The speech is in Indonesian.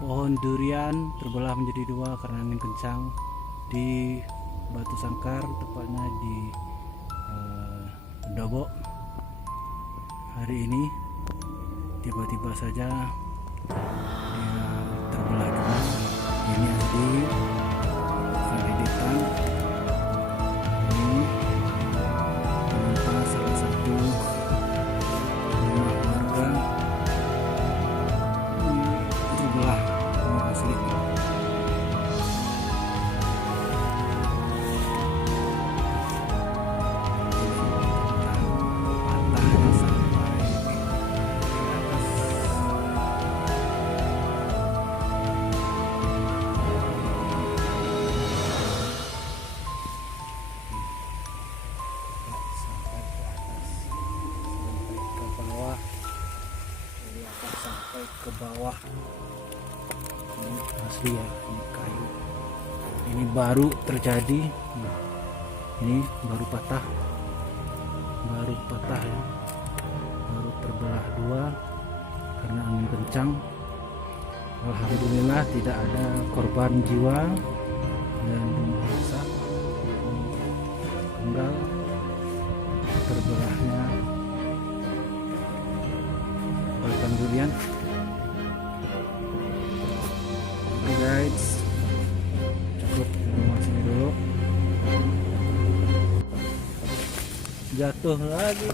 Pohon durian terbelah menjadi dua karena angin kencang di Batu Sangkar, tepatnya di Pendopo. Hari ini tiba-tiba saja dia terbelah dua. Ini asli editan. Ini menimpa salah satu rumah warga. Ini terbelah, ini asli. Patah sampai di atas. Sampai ke atas, sampai ke bawah, dari atas sampai ke bawah. Ini asli ya, ini kayu. Ini baru terjadi. Ini baru patah ya, baru terbelah dua karena angin kencang. Alhamdulillah tidak ada korban jiwa dan rumah rusak. Penggal terbelahnya batang durian. Oke guys, cukup informasi dulu. Jatuh lagi.